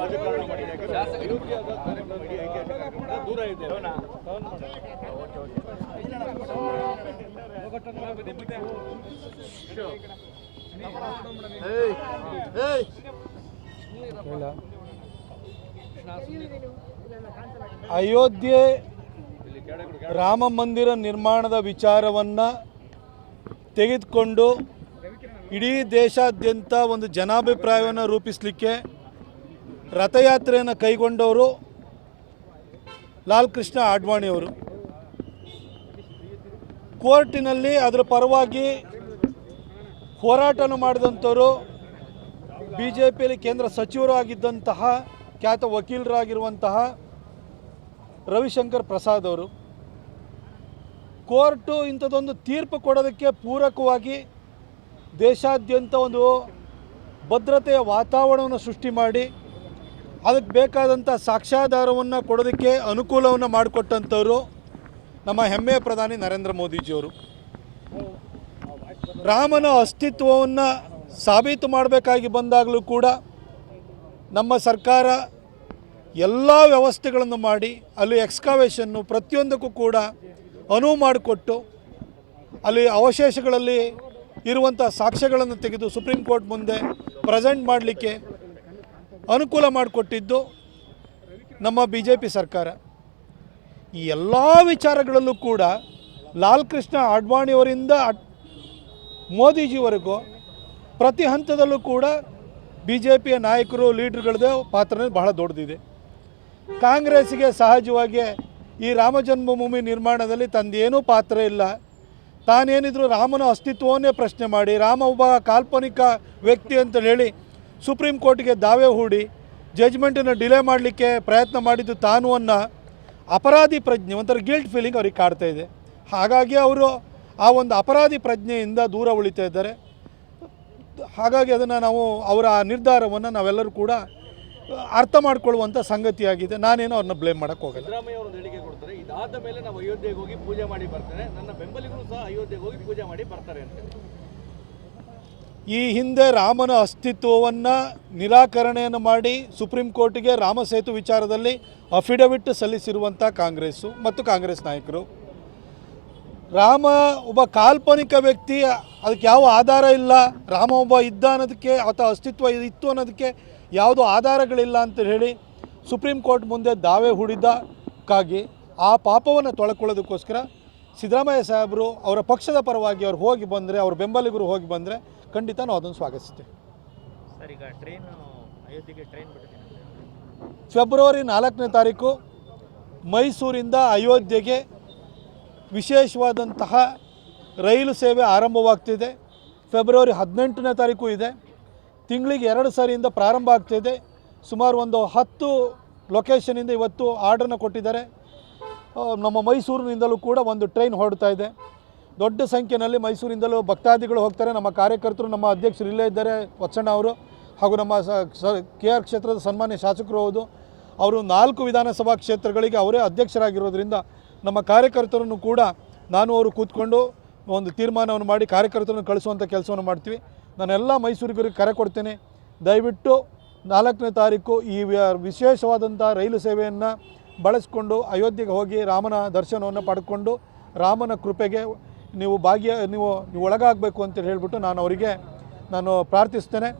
ರಾಜಕಾರಣ ಮಾಡಿದ್ದಾರೆ ದೂರ ಇದೆ. ಅಯೋಧ್ಯೆ ರಾಮ ಮಂದಿರ ನಿರ್ಮಾಣದ ವಿಚಾರವನ್ನ ತೆಗೆದುಕೊಂಡು ಇಡೀ ದೇಶಾದ್ಯಂತ ಒಂದು ಜನಾಭಿಪ್ರಾಯವನ್ನು ರೂಪಿಸಲಿಕ್ಕೆ ರಥಯಾತ್ರೆಯನ್ನು ಕೈಗೊಂಡವರು ಲಾಲ್ ಕೃಷ್ಣ ಆಡ್ವಾಣಿಯವರು ಕೋರ್ಟಿನಲ್ಲಿ ಅದರ ಪರವಾಗಿ ಹೋರಾಟವನ್ನು ಮಾಡಿದಂಥವರು ಬಿ ಜೆ ಪಿಯಲ್ಲಿ ಕೇಂದ್ರ ಸಚಿವರಾಗಿದ್ದಂತಹ ಖ್ಯಾತ ವಕೀಲರಾಗಿರುವಂತಹ ರವಿಶಂಕರ್ ಪ್ರಸಾದ್ ಅವರು. ಕೋರ್ಟು ಇಂಥದ್ದೊಂದು ತೀರ್ಪು ಕೊಡೋದಕ್ಕೆ ಪೂರಕವಾಗಿ ದೇಶಾದ್ಯಂತ ಒಂದು ಭದ್ರತೆಯ ವಾತಾವರಣವನ್ನು ಸೃಷ್ಟಿ ಮಾಡಿ ಅದಕ್ಕೆ ಬೇಕಾದಂಥ ಸಾಕ್ಷ್ಯಾಧಾರವನ್ನು ಕೊಡೋದಕ್ಕೆ ಅನುಕೂಲವನ್ನು ಮಾಡಿಕೊಟ್ಟಂಥವ್ರು ನಮ್ಮ ಹೆಮ್ಮೆಯ ಪ್ರಧಾನಿ ನರೇಂದ್ರ ಮೋದಿಜಿಯವರು. ರಾಮನ ಅಸ್ತಿತ್ವವನ್ನು ಸಾಬೀತು ಮಾಡಬೇಕಾಗಿ ಬಂದಾಗಲೂ ಕೂಡ ನಮ್ಮ ಸರ್ಕಾರ ಎಲ್ಲ ವ್ಯವಸ್ಥೆಗಳನ್ನು ಮಾಡಿ ಅಲ್ಲಿ ಎಕ್ಸ್ಕಾವೇಷನ್ನು ಪ್ರತಿಯೊಂದಕ್ಕೂ ಕೂಡ ಅನುವು ಮಾಡಿಕೊಟ್ಟು ಅಲ್ಲಿ ಅವಶೇಷಗಳಲ್ಲಿ ಇರುವಂಥ ಸಾಕ್ಷ್ಯಗಳನ್ನು ತೆಗೆದು ಸುಪ್ರೀಂ ಕೋರ್ಟ್ ಮುಂದೆ ಪ್ರೆಸೆಂಟ್ ಮಾಡಲಿಕ್ಕೆ ಅನುಕೂಲ ಮಾಡಿಕೊಟ್ಟಿದ್ದು ನಮ್ಮ ಬಿ ಜೆ ಪಿ ಸರ್ಕಾರ. ಈ ಎಲ್ಲ ವಿಚಾರಗಳಲ್ಲೂ ಕೂಡ ಲಾಲ್ ಕೃಷ್ಣ ಅಡ್ವಾಣಿಯವರಿಂದ ಅಡ್- ಮೋದಿಜಿವರೆಗೂ ಪ್ರತಿ ಹಂತದಲ್ಲೂ ಕೂಡ ಬಿ ಜೆ ಪಿಯ ನಾಯಕರು, ಲೀಡ್ರ್ಗಳದ್ದು ಪಾತ್ರ ಬಹಳ ದೊಡ್ಡದಿದೆ. ಕಾಂಗ್ರೆಸ್ಗೆ ಸಹಜವಾಗಿ ಈ ರಾಮ ಜನ್ಮಭೂಮಿ ನಿರ್ಮಾಣದಲ್ಲಿ ತಂದೇನೂ ಪಾತ್ರ ಇಲ್ಲ. ತಾನೇನಿದ್ರು ರಾಮನ ಅಸ್ತಿತ್ವವನ್ನೇ ಪ್ರಶ್ನೆ ಮಾಡಿ, ರಾಮ ಒಬ್ಬ ಕಾಲ್ಪನಿಕ ವ್ಯಕ್ತಿ ಅಂತ ಹೇಳಿ ಸುಪ್ರೀಂ ಕೋರ್ಟ್ಗೆ ದಾವೆ ಹೂಡಿ ಜಜ್ಮೆಂಟನ್ನು ಡಿಲೇ ಮಾಡಲಿಕ್ಕೆ ಪ್ರಯತ್ನ ಮಾಡಿದ್ದು ತಾನು ಅನ್ನೋ ಅಪರಾಧಿ ಪ್ರಜ್ಞೆ, ಒಂಥರ ಗಿಲ್ಟ್ ಫೀಲಿಂಗ್ ಅವ್ರಿಗೆ ಕಾಡ್ತಾ ಇದೆ. ಹಾಗಾಗಿ ಅವರು ಆ ಒಂದು ಅಪರಾಧಿ ಪ್ರಜ್ಞೆಯಿಂದ ದೂರ ಉಳಿತಾ ಇದ್ದಾರೆ. ಹಾಗಾಗಿ ಅದನ್ನು ನಾವು ಅವರ ಆ ನಿರ್ಧಾರವನ್ನು ನಾವೆಲ್ಲರೂ ಕೂಡ ಅರ್ಥ ಮಾಡ್ಕೊಳ್ಳುವಂಥ ಸಂಗತಿಯಾಗಿದೆ. ನಾನೇನು ಅವ್ರನ್ನ ಬ್ಲೇಮ್ ಮಾಡೋಕ್ಕೆ ಹೋಗಲ್ಲ. ಇದಾದ ಮೇಲೆ ನಾವು ಅಯೋಧ್ಯೆಗೆ ಹೋಗಿ ಪೂಜೆ ಮಾಡಿ ಬರ್ತಾರೆ ನನ್ನ ಬೆಂಬಲಿಗರು ಸಹ ಅಯೋಧ್ಯೆಗೆ ಹೋಗಿ ಪೂಜೆ ಮಾಡಿ ಬರ್ತಾರೆ ಅಂತ. ಈ ಹಿಂದೆ ರಾಮನ ಅಸ್ತಿತ್ವವನ್ನು ನಿರಾಕರಣೆಯನ್ನು ಮಾಡಿ ಸುಪ್ರೀಂ ಕೋರ್ಟಿಗೆ ರಾಮ ಸೇತು ವಿಚಾರದಲ್ಲಿ ಅಫಿಡವಿಟ್ ಸಲ್ಲಿಸಿರುವಂಥ ಕಾಂಗ್ರೆಸ್ಸು ಮತ್ತು ಕಾಂಗ್ರೆಸ್ ನಾಯಕರು. ರಾಮ ಒಬ್ಬ ಕಾಲ್ಪನಿಕ ವ್ಯಕ್ತಿ, ಅದಕ್ಕೆ ಯಾವ ಆಧಾರ ಇಲ್ಲ, ರಾಮ ಒಬ್ಬ ಇದ್ದ ಅನ್ನೋದಕ್ಕೆ ಆತ ಅಸ್ತಿತ್ವ ಇತ್ತು ಅನ್ನೋದಕ್ಕೆ ಯಾವುದೋ ಆಧಾರಗಳಿಲ್ಲ ಅಂತ ಹೇಳಿ ಸುಪ್ರೀಂ ಕೋರ್ಟ್ ಮುಂದೆ ದಾವೆ ಹೂಡಿದ್ದಕ್ಕಾಗಿ ಆ ಪಾಪವನ್ನು ತೊಳ್ಕೊಳ್ಳೋದಕ್ಕೋಸ್ಕರ ಸಿದ್ದರಾಮಯ್ಯ ಸಾಹೇಬರು ಅವರ ಪಕ್ಷದ ಪರವಾಗಿ ಅವ್ರು ಹೋಗಿ ಬಂದರೆ, ಅವ್ರ ಬೆಂಬಲಿಗರು ಹೋಗಿ ಬಂದರೆ ಖಂಡಿತ ನಾವು ಅದನ್ನು ಸ್ವಾಗತಿಸ್ತೇವೆ ಸರ್ ಈಗ ಟ್ರೈನ್ ಅಯೋಧ್ಯೆಗೆ ಟ್ರೈನ್ ಫೆಬ್ರವರಿ ನಾಲ್ಕನೇ ತಾರೀಕು ಮೈಸೂರಿಂದ ಅಯೋಧ್ಯೆಗೆ ವಿಶೇಷವಾದಂತಹ ರೈಲು ಸೇವೆ ಆರಂಭವಾಗ್ತಿದೆ. ಫೆಬ್ರವರಿ ಹದಿನೆಂಟನೇ ತಾರೀಕು ಇದೆ. ತಿಂಗಳಿಗೆ ಎರಡು ಸಾರಿಯಿಂದ ಪ್ರಾರಂಭ ಆಗ್ತಿದೆ. ಸುಮಾರು ಒಂದು ಹತ್ತು ಲೊಕೇಶನಿಂದ ಇವತ್ತು ಆರ್ಡ್ರನ್ನ ಕೊಟ್ಟಿದ್ದಾರೆ. ನಮ್ಮ ಮೈಸೂರಿನಿಂದಲೂ ಕೂಡ ಒಂದು ಟ್ರೈನ್ ಹೊರಡ್ತಾ ಇದೆ. ದೊಡ್ಡ ಸಂಖ್ಯೆಯಲ್ಲಿ ಮೈಸೂರಿಂದಲೂ ಭಕ್ತಾದಿಗಳು ಹೋಗ್ತಾರೆ. ನಮ್ಮ ಕಾರ್ಯಕರ್ತರು, ನಮ್ಮ ಅಧ್ಯಕ್ಷರು ಇಲ್ಲೇ ಇದ್ದಾರೆ ವತ್ಸಣ್ಣ ಅವರು ಹಾಗೂ ನಮ್ಮ ಸ ಕೆ ಆರ್ ಕ್ಷೇತ್ರದ ಸನ್ಮಾನ್ಯ ಶಾಸಕರು ಹೌದು. ಅವರು ನಾಲ್ಕು ವಿಧಾನಸಭಾ ಕ್ಷೇತ್ರಗಳಿಗೆ ಅವರೇ ಅಧ್ಯಕ್ಷರಾಗಿರೋದ್ರಿಂದ ನಮ್ಮ ಕಾರ್ಯಕರ್ತರನ್ನು ಕೂಡ ನಾನು ಅವರು ಕೂತ್ಕೊಂಡು ಒಂದು ತೀರ್ಮಾನವನ್ನು ಮಾಡಿ ಕಾರ್ಯಕರ್ತರನ್ನು ಕಳಿಸುವಂಥ ಕೆಲಸವನ್ನು ಮಾಡ್ತೀವಿ. ನಾನೆಲ್ಲ ಮೈಸೂರಿಗರಿಗೆ ಕರೆ ಕೊಡ್ತೇನೆ. ದಯವಿಟ್ಟು ನಾಲ್ಕನೇ ತಾರೀಕು ಈ ವಿಶೇಷವಾದಂಥ ರೈಲು ಸೇವೆಯನ್ನು ಬಳಸಿಕೊಂಡು ಅಯೋಧ್ಯೆಗೆ ಹೋಗಿ ರಾಮನ ದರ್ಶನವನ್ನು ಪಡ್ಕೊಂಡು ರಾಮನ ಕೃಪೆಗೆ ನೀವು ಭಾಗ್ಯ, ನೀವು ನೀವು ಒಳಗಾಗಬೇಕು ಅಂತೇಳಿ ಹೇಳ್ಬಿಟ್ಟು ನಾನು ಅವರಿಗೆ ನಾನು ಪ್ರಾರ್ಥಿಸ್ತೇನೆ.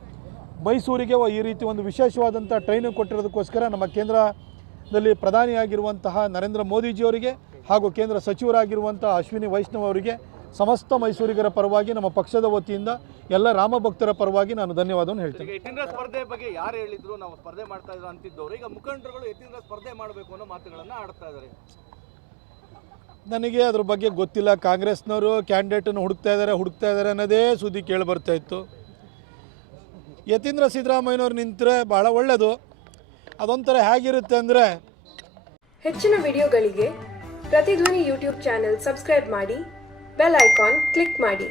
ಮೈಸೂರಿಗೆ ಈ ರೀತಿ ಒಂದು ವಿಶೇಷವಾದಂಥ ಟ್ರೈನ್ ಕೊಟ್ಟಿರೋದಕ್ಕೋಸ್ಕರ ನಮ್ಮ ಕೇಂದ್ರದಲ್ಲಿ ಪ್ರಧಾನಿಯಾಗಿರುವಂತಹ ನರೇಂದ್ರ ಮೋದಿಜಿಯವರಿಗೆ ಹಾಗೂ ಕೇಂದ್ರ ಸಚಿವರಾಗಿರುವಂಥ ಅಶ್ವಿನಿ ವೈಷ್ಣವ್ ಅವರಿಗೆ ಸಮಸ್ತ ಮೈಸೂರಿಗರ ಪರವಾಗಿ, ನಮ್ಮ ಪಕ್ಷದ ವತಿಯಿಂದ ಎಲ್ಲ ರಾಮ ಭಕ್ತರ ಪರವಾಗಿ ನಾನು ಧನ್ಯವಾದವನ್ನು ಹೇಳ್ತೇನೆ. ಯತೀಂದ್ರ ಸ್ಪರ್ಧೆ ಬಗ್ಗೆ ಯಾರು ಹೇಳಿದ್ರು? ನಾವು ಸ್ಪರ್ಧೆ ಮಾಡ್ತಾ ಇದ್ರು ಅಂತಿದ್ದವರು. ಈಗ ಮುಖಂಡರುಗಳು ಯತೀಂದ್ರ ಸ್ಪರ್ಧೆ ಮಾಡಬೇಕು ಅನ್ನೋ ಮಾತುಗಳನ್ನು ಆಡ್ತಾ ಇದ್ದಾರೆ. ನನಗೆ ಅದ್ರ ಬಗ್ಗೆ ಗೊತ್ತಿಲ್ಲ. ಕಾಂಗ್ರೆಸ್ನವರು ಕ್ಯಾಂಡಿಡೇಟನ್ನು ಹುಡುಕ್ತಾ ಇದ್ದಾರೆ ಹುಡುಕ್ತಾ ಇದ್ದಾರೆ ಅನ್ನೋದೇ ಸುದ್ದಿ ಕೇಳಿ ಬರ್ತಾ ಇತ್ತು. ಯತೀಂದ್ರ ಸಿದ್ದರಾಮಯ್ಯನವ್ರು ನಿಂತರೆ ಭಾಳ ಒಳ್ಳೆಯದು ಅದೊಂಥರ ಹೇಗಿರುತ್ತೆ ಅಂದರೆ ಹೆಚ್ಚಿನ ವಿಡಿಯೋಗಳಿಗೆ ಪ್ರತಿಧ್ವನಿ ಯೂಟ್ಯೂಬ್ ಚಾನೆಲ್ ಸಬ್ಸ್ಕ್ರೈಬ್ ಮಾಡಿ, ಬೆಲ್ ಐಕಾನ್ ಕ್ಲಿಕ್ ಮಾಡಿ.